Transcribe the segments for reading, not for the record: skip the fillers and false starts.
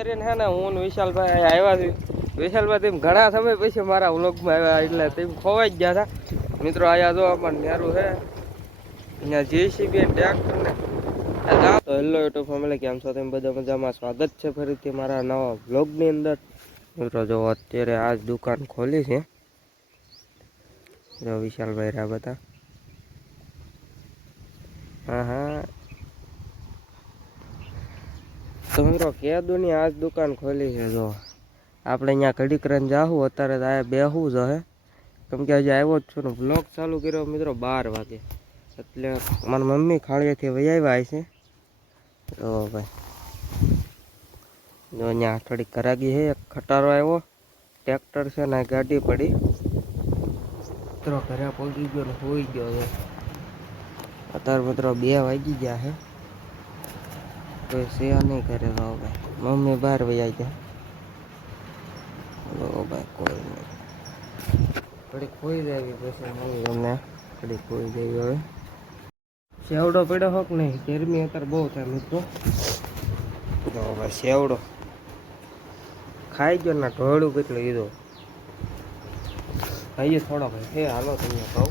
કરીને હે ને હું વિશાલભાઈ આવ્યા છું. વિશાલભાઈ તેમ ઘણા સમય પછી મારા વ્લોગમાં આવ્યા એટલે તેમ ખોવાઈ જ ગયા હતા મિત્રો. આયા જો અમારે ન્યારું છે અહીંયા જેસીબી ટ્રેક્ટર ને. તો હેલો યુટ્યુબ ફેમિલી, કેમ છો તમે બધા? મજામાં? સ્વાગત છે ફરીથી મારા નવા વ્લોગની અંદર. મિત્રો જો અત્યારે આ જ દુકાન ખોલી છે. જો વિશાલભાઈ રહ્યા બધા. હા તો મિત્રો કેદુની આ જ દુકાન ખોલી છે. જો આપણે અહીંયા ઘડીક રન જાવું, અત્યારે તો આ બેહવું જ હે, કેમ કે હજી આવ્યો જ છું ને. બ્લોગ ચાલુ કર્યો મિત્રો 12 વાગે, એટલે મારી મમ્મી ખાળિયાથી વહી આવ્યા છે. તો ભાઈ જો અહીંયા થોડીક કરાગી છે, એક ખટારો આવ્યો, ટ્રેક્ટર છે ને ગાડી પડી. મિત્રો ઘરે પહોંચી ગયો ને હોઈ ગયો છે. અત્યારે મિત્રો 2 વાગી ગયા છે, કોઈ છે નહીં કરે. તો ભાઈ મમ્મી બહાર વહી ગયા. ભાઈ કોઈ નહીં, થોડીક ખોઈ જાય પછી મમ્મી તમને થોડીક ખોઈ જાય. હવે સેવડો પડ્યો હોક નહીં, ગરમી અત્યારે બહુ થાય મિત્રો. તો ભાઈ સેવડો ખાઈ ગયો ને ઢોળું કેટલું લીધો ભાઈ થોડો ભાઈ હે. હાલો તમને કહું,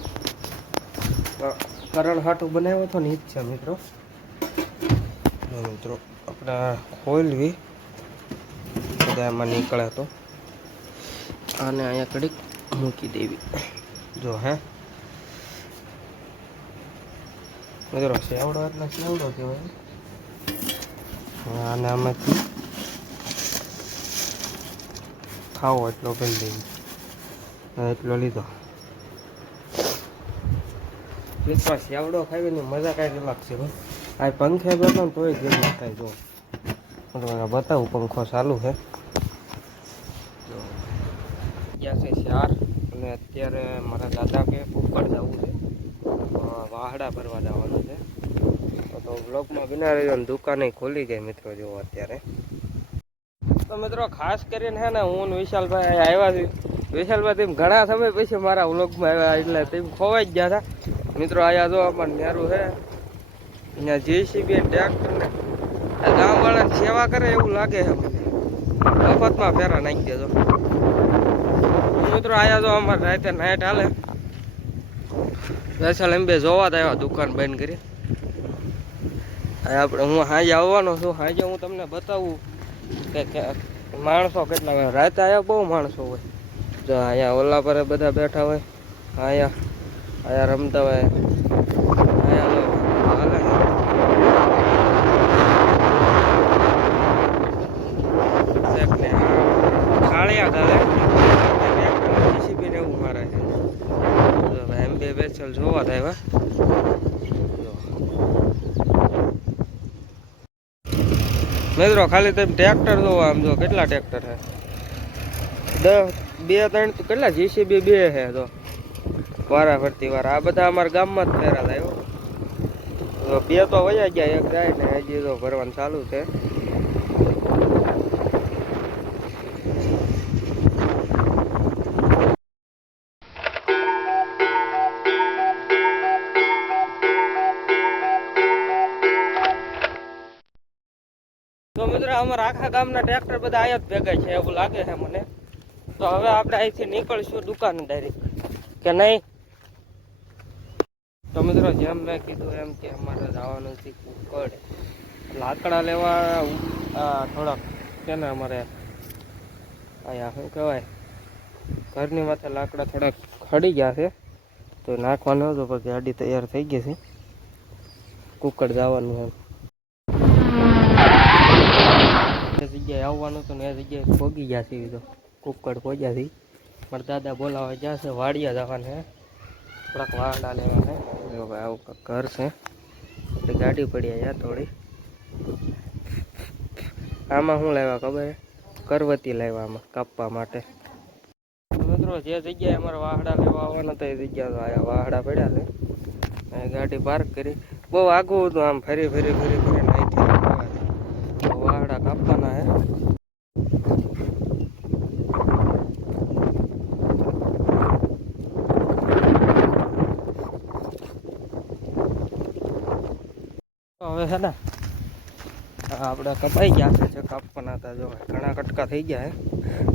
કરણ હાટું બનાવ્યો હતો ને એ જ છે મિત્રો. મિત્રો આપણે ખોલવી બધા એમાં નીકળે તો આને અહીંયા કડીક મૂકી દેવી. જો હે મિત્રો સેવડો એટલે સેવડો કહેવાય. આને આમાંથી ખાવો એટલો કરી દેવી, એટલો લીધો. મિત્રો સેવડો ખાવીને મજા કાંઈક અલગ છે. આ પંખે બેઠો ને તોય જેમ થાય. જો બતાવું, પંખો ચાલુ છે. ગયા છે 4 અને અત્યારે મારા દાદા કે કુકડ જવું છે, વાહડા ભરવા જવાનું છે. તો બ્લોગમાં બિના રહ્યો ને દુકાને ખોલી ગઈ મિત્રો. જો અત્યારે તો મિત્રો ખાસ કરીને હે ને હું વિશાલભાઈ આવ્યા છું. વિશાલભાઈ તેમ ઘણા સમય પછી મારા વ્લોગમાં આવ્યા એટલે તેમ ખોવાઈ જ ગયા હતા મિત્રો. આયા જો અમારે ન્યારું છે અહીંયા જેસીબી ટ્રેક્ટર ને. આ ગામવાળાને સેવા કરે એવું લાગે છે મને, મફતમાં ફેરા નાખી દેજો મિત્રો. આયા જો અમારે રાતે નાઇટ હાલે, વૈશાલ એમ બે જોવા આવ્યા, દુકાન બંધ કરી. આપણે હું હાજે આવવાનો છું. હાજે હું તમને બતાવું કે માણસો કેટલા હોય. રાતે અહીંયા બહુ માણસો હોય. જો અહીંયા ઓલા પર બધા બેઠા હોય, અહીંયા રમતા હોય, ખાળિયા ચાલે જીસીબી ને એવું મારે છે. એમ બે બેસલ જોવા થાય. મિત્રો ખાલી તમે ટ્રેક્ટર જોવો, આમ જો કેટલા ટ્રેક્ટર છે, 10 2 3 તો કેટલા જીસીબી 2 છે. તો વારા ફરતી વાર આ બધા અમારા ગામમાં જ ફેરા થાય. 2 તો વયા ગયા, એક જાય ને હજી તો ભરવાનું ચાલુ છે. તો મિત્રો અમારા આખા ગામના ટ્રેક્ટર બધા આયા જ ભેગા છે એવું લાગે છે મને. તો હવે આપણે અહીંથી નીકળશું દુકાન ડાયરેક્ટ કે નહીં. તો મિત્રો જેમ મેં કીધું એમ કે અમારે જવાનું છે કુકડ લાકડા લેવા. થોડાક છે ને અમારે અહીંયા શું કહેવાય, ઘરની માથે લાકડા થોડાક ખડી ગયા છે, તો નાખવાનું હતું પણ ગાડી તૈયાર થઈ ગઈ છે. કુકડ જવાનું એમ જગ્યાએ આવવાનું હતું ને એ જગ્યાએ પહોંચી ગયા છે. તો કુકડ પહોંચ્યા છે. મારા દાદા બોલાવા જ્યાં છે વાડિયા જવાના છે, થોડાક વાહડા લેવા છે. આવું ઘર છે, એટલે ગાડી પડી અહીંયા થોડી. આમાં શું લાવ્યા ખબર? કરવતી લાવ્યા આમાં કાપવા માટે. મિત્રો જે જગ્યાએ અમારે વાહડા લેવા આવવાના હતા એ જગ્યા તો આયા વાહડા પડ્યા છે. અહીં ગાડી પાર્ક કરી, બહુ આઘું હતું, આમ ફરી વાહડા કાપવાના હે. હવે છે ને આપણે કપાઈ ગયા છે કાપવાના હતા, જો ઘણા કટકા થઈ ગયા છે.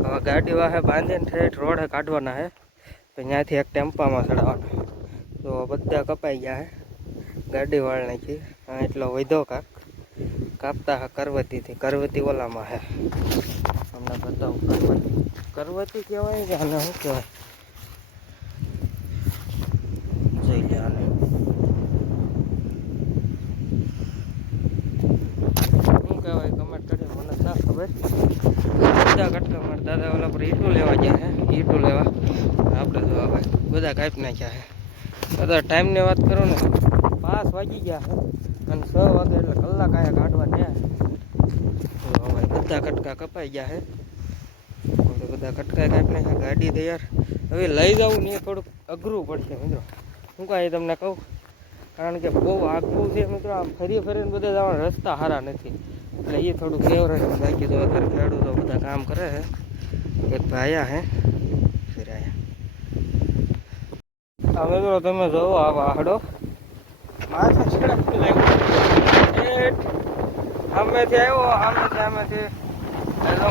હવે ગાડી વાહે બાંધીને ઠેઠ રોડે કાઢવાના છે, તો ત્યાંથી એક ટેમ્પામાં ચડાવવાના. તો બધા કપાઈ ગયા છે, ગાડી વાળ નાખી. એટલો વધો કાંક કાપતા હા કરવતી ઓલામાં હે. તમને બતાવું, કરવતી કહેવાય કે આને શું કહેવાય જોઈ લે. આને શું કહેવાય કમેન્ટ કરી, મને ના ખબર. બધા કટકા મારા દાદા ઓલા પર ઈટું લેવા ગયા છે, ઈટું લેવા. આપણે તો હવે બધા કાપી નાખ્યા છે. બધા ટાઈમની વાત કરો ને, 5 વાગી ગયા છે અને 6 વાગે એટલે કલાક આયા કાઢવા ત્યાં. હવે બધા કટકા કપાઈ ગયા છે, બધા કટકા કાપી નાખ્યા. ગાડી તૈયાર. હવે લઈ જવું ને એ થોડુંક અઘરું પડશે મિત્રો. શું કાંઈ તમને કહું, કારણ કે બહુ આગવું છે મિત્રો. આમ ફરીને બધા જવાના રસ્તા સારા નથી, એટલે એ થોડુંક કેવરે બાકી. તો અત્યારે ખેડૂતો બધા કામ કરે છે. એક ભાયા હે ફેરાયા. આ મિત્રો તમે જોવો આ વાહડો માથે છેડક લાગ્યો. સામેથી આવ્યો, સામેથી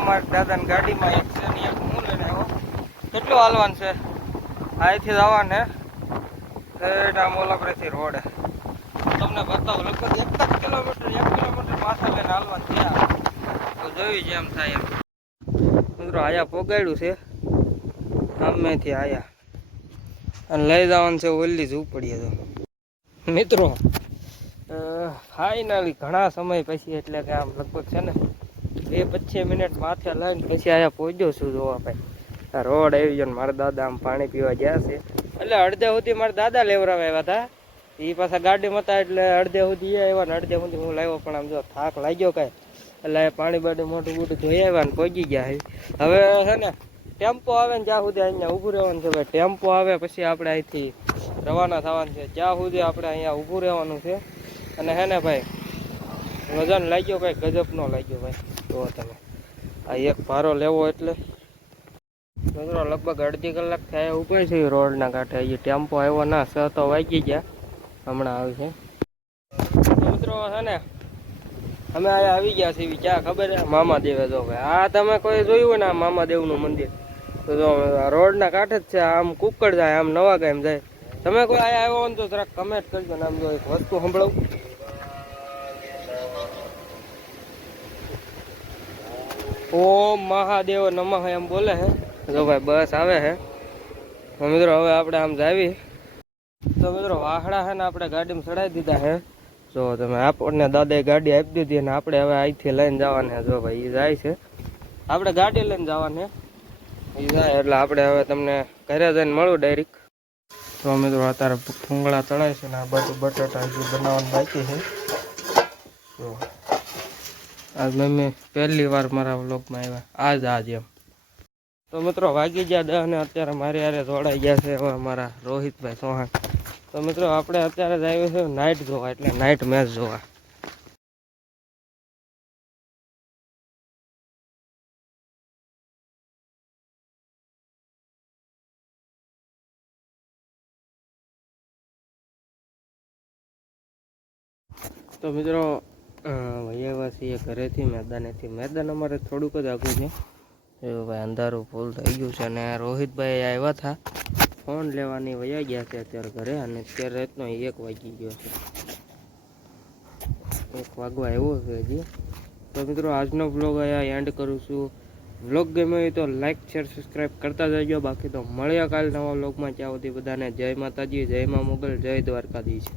મારા દાદાની ગાડીમાં એક છે ને એક હું લઈને આવ્યો. કેટલું હાલવાનું છે? અહીંથી જવાને મોલાપરેથી રોડે. તમને બતાવું, લગભગ 1 કિલોમીટર માથા લઈને હાલવાનું ત્યાં. તો જોયું જેમ થાય એમ. મિત્રો આયા પોગાડ્યું છે, સામેથી આયા અને લઈ જવાનું છે ઓલી ઝૂંપડીએ. તો મિત્રો ફાઇનલી ઘણા સમય પછી, એટલે કે આમ લગભગ છે ને 2-25 મિનિટ માથે લઈને પછી આયા પહોંચ્યો છું. જોવા ભાઈ આ રોડ આવી ગયો ને મારા દાદા આમ પાણી પીવા ગયા છે. એટલે અડધે સુધી મારા દાદા લેવરાવા આવ્યા હતા, એ પાછા ગાડીમાં હતા. એટલે અડધે સુધી આવ્યા ને અડધે સુધી હું લાવ્યો. પણ આમ જો થાક લાગ્યો કાંઈ, એટલે પાણી બાડી મોટું જોઈ આવ્યા ને પહોંચી ગયા છે. હવે છે ને ટેમ્પો આવે ને જ્યાં સુધી અહીંયા ઊભું રહેવાનું છે ભાઈ. ટેમ્પો આવે પછી આપણે અહીંથી રવાના થવાનું છે. જ્યાં સુધી આપણે અહીંયા ઊભું રહેવાનું છે. અને હે ને ભાઈ વજન લાગ્યો કાંઈ ગજબનો લાગ્યો ભાઈ. તો તમે આ એક ભારો લેવો એટલે મિત્રો લગભગ અડધી કલાક થયા ઉપર છે રોડના કાંઠે. હજી ટેમ્પો આવ્યો ના, 6 તો વાગી ગયા, હમણાં આવી છે. તો મિત્રો છે ને અમે અહીંયા આવી ગયા છીએ ક્યાં ખબર છે? મામાદેવે. જો ભાઈ આ તમે કોઈ જોયું હોય ને આ મામાદેવનું મંદિર, તો જો રોડના કાંઠે જ છે. આમ કુકડ જાય, આમ નવા ગામ જાય. તમે કોઈ અહીંયા આવ્યો ને તો જરાક કમેન્ટ કરજો ને. આમ જો એક વસ્તુ સંભળાવું. ઓમ મહાદેવ નમઃ એમ બોલે છે. જો ભાઈ બસ આવે છે. તો મિત્રો હવે આપણે આમ જાવી. તો મિત્રો વાહડા છે ને આપણે ગાડીમાં ચડાવી દીધા છે. જો તમે આપણને દાદાએ ગાડી આપી દીધી અને આપણે હવે અહીંથી લઈને જવાના. જો ભાઈ એ જાય છે, આપણે ગાડી લઈને જવાને એ જાય. એટલે આપણે હવે તમને ઘરે જઈને મળું ડાયરેક્ટ. તો મિત્રો અત્યારે ફૂંગળા તળાય છે ને આ બધું બટાટા હજી બનાવવાનું બાકી છે. તો આજ મમ્મી પહેલી વાર મારા વ્લોગમાં આવ્યા આજ એમ. તો મિત્રો વાગી ગયા 10 ને અત્યારે મારી યારે જોડાઈ ગયા છે હવે મારા રોહિતભાઈ ચૌહાણ. તો મિત્રો આપણે અત્યારે જ આવ્યું છે નાઇટ જોવા, એટલે નાઇટ મેચ જોવા. તો મિત્રો વૈયાવા છીએ ઘરેથી મેદાનેથી. મેદાન અમારે થોડુંક જ આગું છે. એવું ભાઈ અંધારું ફૂલ થઈ ગયું છે. અને રોહિતભાઈ આવ્યા હતા ફોન લેવાની, વયા ગયા છે અત્યારે ઘરે. અને અત્યારે રાતનો 1 વાગી ગયો છે, 1 વાગવા આવ્યો છે હજી. તો મિત્રો આજનો બ્લોગ અહીંયા એન્ડ કરું છું. વ્લોગ ગમ્યો હોય તો લાઇક શેર સબસ્ક્રાઈબ કરતા જજો. બાકી તો મળ્યા કાલ નવા વ્લોગમાં. ત્યાં સુધી બધાને જય માતાજી, જય મા મોગલ, જય દ્વારકાધીશ.